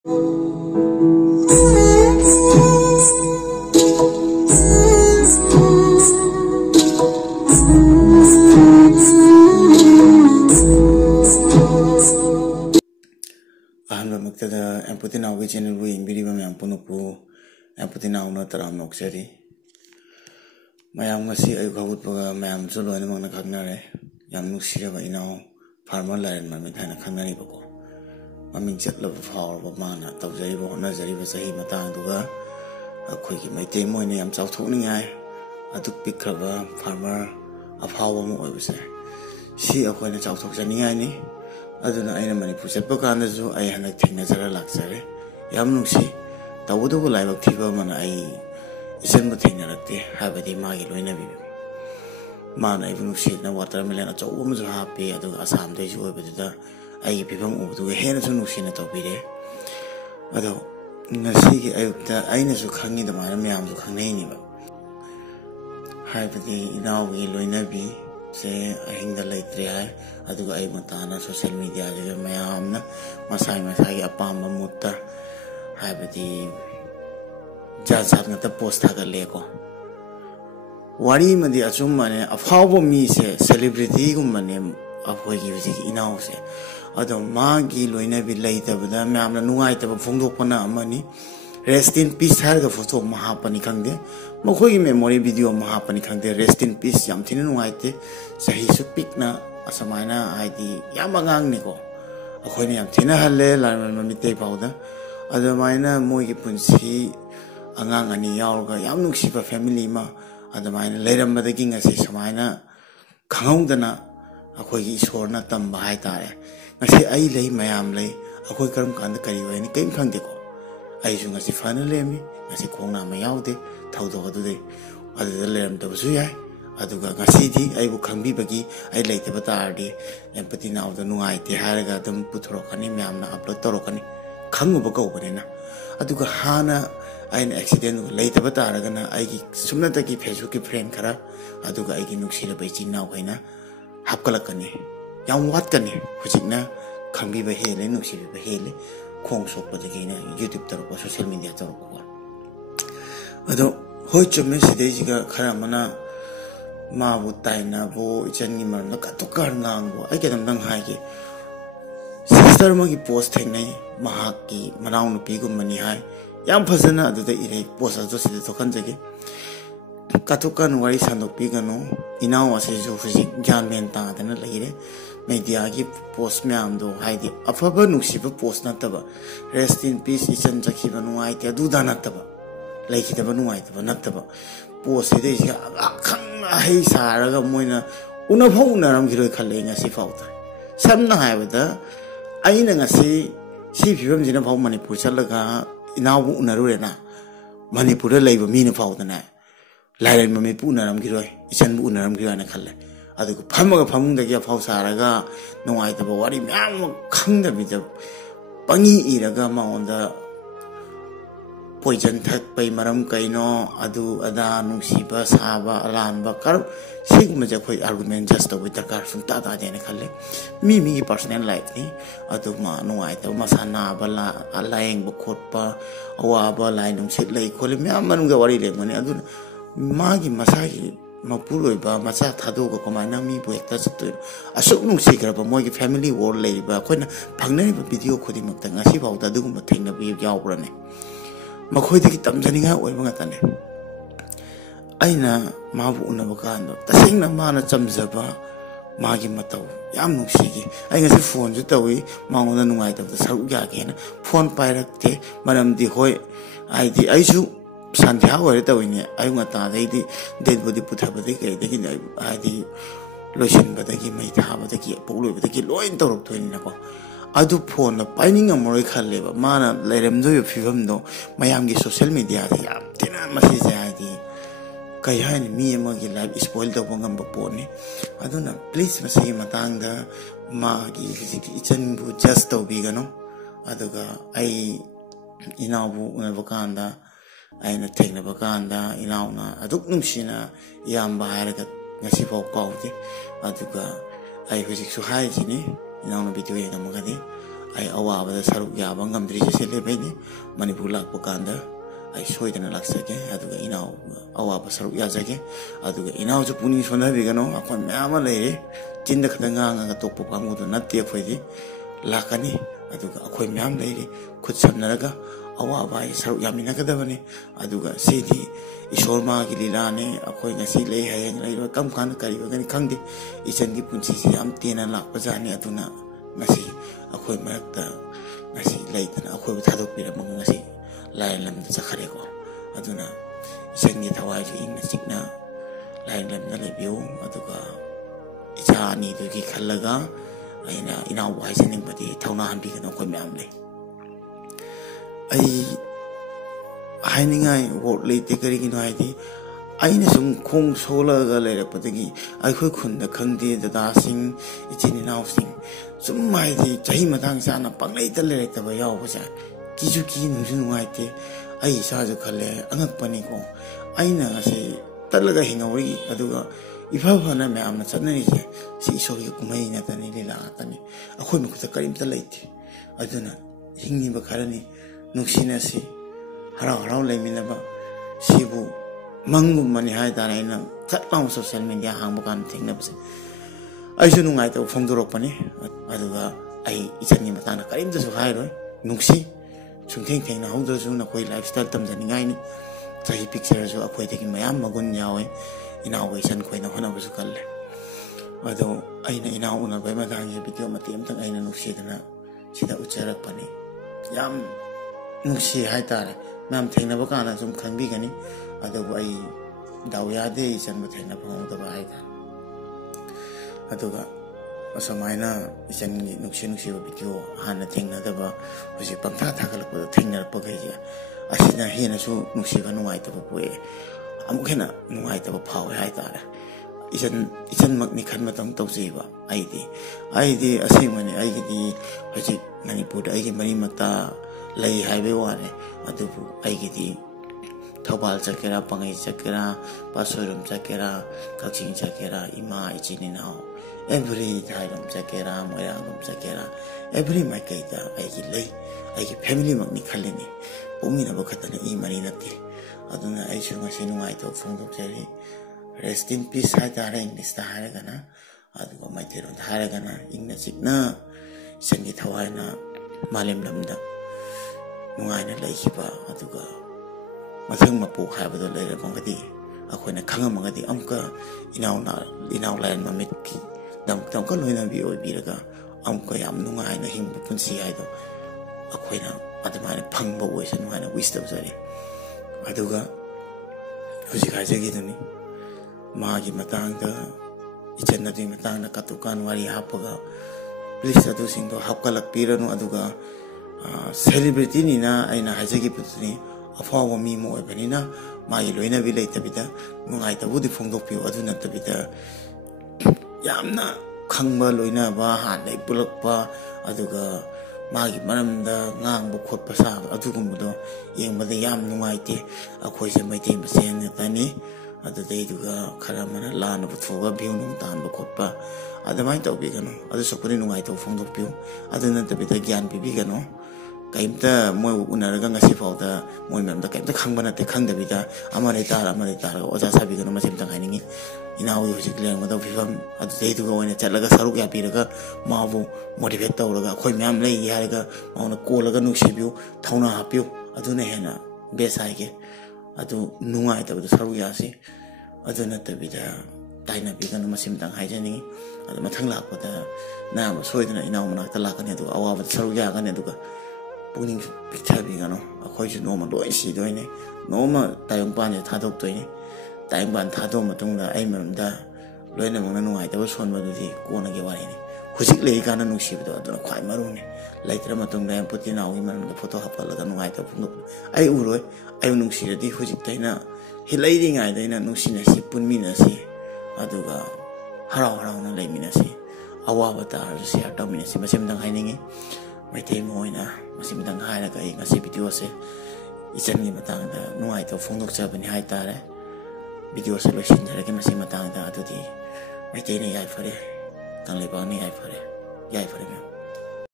Ahmad empathy now which channel we ingredient Ampunupu, empathy now not around Noxeri. Mayam see a good Mayam Zulu and Mona Cagnare, Yamusia by now, Farmer Lion, Mammy Canary Boko. Mammy jet love of power of mana, Tavzaribo, Nazariva Sahi Matan Duga, a quick my demo in Yam South Honing I took big cover, farmer of how more was there. See a when it's out of Zaniani. Aduna aina Manipur setpa kanda ju ai hanak thengnajara laksare yam nungsi tawudu laibak thiba mana ai isan ba thengnarakte habadi magi loina bi mana ai nungsi na watermelon achaw um ju hape adu asam dei ju oibaduda ai phibam ubu hena ju nungsi na tawbire ado ngasi gi ayukta aina ju khangi da mana myam ju khangnei ni ba habadi inawi loina bi se ahinga laitre hai aduga ai matana social media je mayamna masai gi apamba mutta habadi jazat ngata post thaga leko wari madi achum mane afhawo mi se celebrity gum mane afhoi gi ji inaw se ado magi loina bi laita bada mayamna nungai ta phongdok pana amani rest in peace har ga photo mahapani khangde mokhoi memory video mahapani khangde rest in peace yam thina nungai te sahi su pikna asamaina haidi yam angang ni ko akhoi ni yam thina halle larman mamite pauda adamaina moi gi punsi angang ani yaw ga yam nungsi ba family ma adamaina leiram ba gi ngasi samaina khangdana akhoi gi isorna tamba hai tare ngasi ai lei mayam lei akhoi karam kan kari wai ni kaim khangde ko ai su ngasi finally mi ngasi khongna ma yawde thawdo adu de adu leram da su yai aduga ngasi di ai bu khangbi bagi ai leite batardi empathy now da nungai te haraga dum puthro khani myamna upload toro khani khangu ba ko banena aduga hana ai accident leite bataraga na ai gi sumna ta gi facebook ki friend khara aduga ai gi nuksi la bai chinna hoina hapkalakani yam wat kani hujikna khangbi ba hele nuksi ba hele khong sok pa de na youtube tar ko social media tar ko ado hoi chumme sidei jiga khara mana ma bu taina bo ichan ni mar na ka to kar ngang bo ai ke dam dang hai ke sister ma gi post theng nei ma ki manaw nu pi gum mani hai yam phasana adu de ire post ajo sidei to kan jage ka to kan wari sanok pi gano inaw ase jo physic gyan men ta da na leire media gi post me am do haidi afaba nuksi ba post na taba rest in peace ichan jakhi ba nuai te du da na taba laiki taba nuai taba na taba post de ji khang hai saraga moina una phau na ram giroi khalle nga si phau ta samna hai ba da aina nga si phibam jina phau manipur chalaga inaw bu unaru re na manipur lai ba mi na phau da na lairen mami pu na ram giroi ichan bu na ram giroi na khalle adugo phamaga phamungda gi phau saraga nungai ta wari myam khangda bi da pangi iraga ma onda poison thak pai maram kaino adu ada nungsiba saba alanba kar sigma ja khoi argument just with the car sum ta de ne khalle mi personal life ni adu ma nungai ta masana bala alaeng ba khotpa awa ba lai nung sit lai khole myam manungga wari le mani adu magi masagi mapuroi ba macha thado ko komana mi bu ekta chtu asuk nung si gra ba moi gi family war lei ba khoina phangnai ba video khodi mak ta ngasi bau da dugum thengna bi yaw brane makhoi diki tamjani nga oi banga tane aina ma bu una ba kan do tasing na mana chamjaba magi matau yam nung si gi ai ngasi phone ju tawi mangona nungai ta saru ya ge na phone pairakte maram di hoi ai di ai ju santhya ore ta wini ayunga ta dei di dead body putha bade ke de ki ai lotion bade ki mai tha bade ki poloi bade ki loin torok thoin na ko adu phone na paining amoi khalle ba mana lerem do yo phibam do mayam gi social media ya tina masi ja di kai hani mi ma gi live spoil do bangam ba pone aduna please masi matang da ma gi ichan bu just to bi gano aduga ai inabu una bakanda aina thengna bakanda inauna aduk numsina yamba haraga ngasi fo kawde aduga ai hujik su hai jini inauna video yenga magadi ai awabada saruk yaba ngamdri se lebeni manipur lakpa kanda ai soidana laksake aduga inau awaba saruk yajage aduga inau ju puni sona bigano akon mama leire tinda khadanga nga tokpo pamudu natte khoidi lakani aduga akhoi myam leire khut samnaraga awaba ai saruk yamina kadabani aduga sidi ishorma gi lilane akhoi ngasi lei hayeng leiro kam kan kari bagani khangdi ichen gi punchi si am tena lakpa jani aduna ngasi akhoi marakta ngasi leitana akhoi thadok pira mang ngasi lain lam sakhare ko aduna ichen gi thawai ji ing sikna lain lam na lebiu aduga icha ni du gi khallaga aina inau wai sening pati thauna han bi kana khoi myam le ai hainingai word leite kari gi no haidi aina sum khong sola ga le patagi ai khoi khun da khangde da sing ichini nau sing sum mai di chahi matang sa na panglei ta le ta ba yaw ba sa kiju ki nu ju ngai te ai sa ju khale angak pani ko aina se talaga hingawri aduga ifa phana me amna chanani se si sori kumai na tani lila tani akhoi mu ta karim ta leite aduna hingni ba kharani nuksina si harau harau leimina ba sibu mangum mani hai ta na chatlam social media hang ba kan thingna ba ai su nungai ta phongdorok pani aduga ai ichani mata na karim ta su hai roi nuksi sungtheng theng na hongdo su na koi lifestyle tam jani ngai ni chahi picture su akhoi te ki mayam magun yawe innovation khoi na hona ba su kalle ado aina inau una ba ma dang ye video mati am tang aina nuksi dana sida ucharak pani yam nuksi hai ta re nam thengna ba kana sum khangbi gani ado ai dawya de isan ba thengna phang da ba hai ta aduga asamaina isan ni nuksi ba video hana thengna da ba hoji pamtha thakal ko thengna pa gai ya asina hena su nuksi ga nungai ta ba poe amuk hena nungai ta ba phawe hai ta re isan mak ni khan matam tawji ba aidi asimani aigi di hoji manipur da aigi mari mata lai haibe wane adubu aigi di thobal chakera pangai chakera pasorum chakera kakching chakera ima ichini nao every thairam chakera moyangum chakera every makai da aigi lai aigi family mak ni khalini umina ba khatana I mari nate aduna ai chu ngasi nungai to phongdok jari rest in peace ha ta ra english ta hara gana aduga mai teron hara gana ingna chikna sangi thawaina malem lamda nungaina laikhiba aduga mathang mapu haibado leira bangadi akoina khangamagadi amka inau lain mamit ki dam ka loina bi oi biraga amka yam nungaina hingbu punsi haido akoina adamane phangba oisa nungaina wisdom jari aduga hujik hajagi dani magi matangda ichen nadi matangda katukan wari hapaga please adu singdo hapkalak piranu aduga celebrity ni na aina hajagi putni afawa mi mo ebenina mai loina bi leitabida nungai tabudi phongdok pi adu na tabida yamna khangba loina ba han dai pulakpa aduga magi maramda ngang bu khotpa sa adugumdo yengbada yam nungaite akhoi se maitei basen tani adu dei duga kharamana lan bu thoga biu nung tan bu khotpa adamai tawbi gano adu sokuni nungai to phongdok piu adu na tabida gyan bibi gano kaimta moi unaraga ngasi fauda moi memda kaimta khangbana te khangdabida amare tar oja sabi gano masim tang haningi inawi hojik leng mada fifam adu dei duga oina chalaga saruk ya piraga mabu motivate tawraga khoi myam lei yaraga mauna kolaga nuksibiu thauna hapiu adu na hena besaige adu nungai tabida saruk ya si adu na tabida taina bigano masim tang haijani adu mathang lakpada na ma soidana inaw manakta lakani adu awabat saruk ya gani aduga puning picture gano akhoi ju noma loi si doine noma tayong pan ya thadok toine tayong ban thado matungda ai mamda loina mangna nungai ta son badudi kona ge wari ni hujik lei kana nuksi bido aduna khwai marune laitra matungda em puti nawi mamda photo hapala ga nungai ta phung ai uroi ai nuksi radi hujik taina hilai ri ngai daina nuksi na si punmi na si aduga harau na leimina si awa bata si atomina si masem dang hainingi maitei moina masim dang haira ka ai ngasi video se ichen ni matang da nuai to phongdok cha bani hai tare video se lo shin jare ke masim matang da atu di maitei ne yai fare kang le ba ni yai fare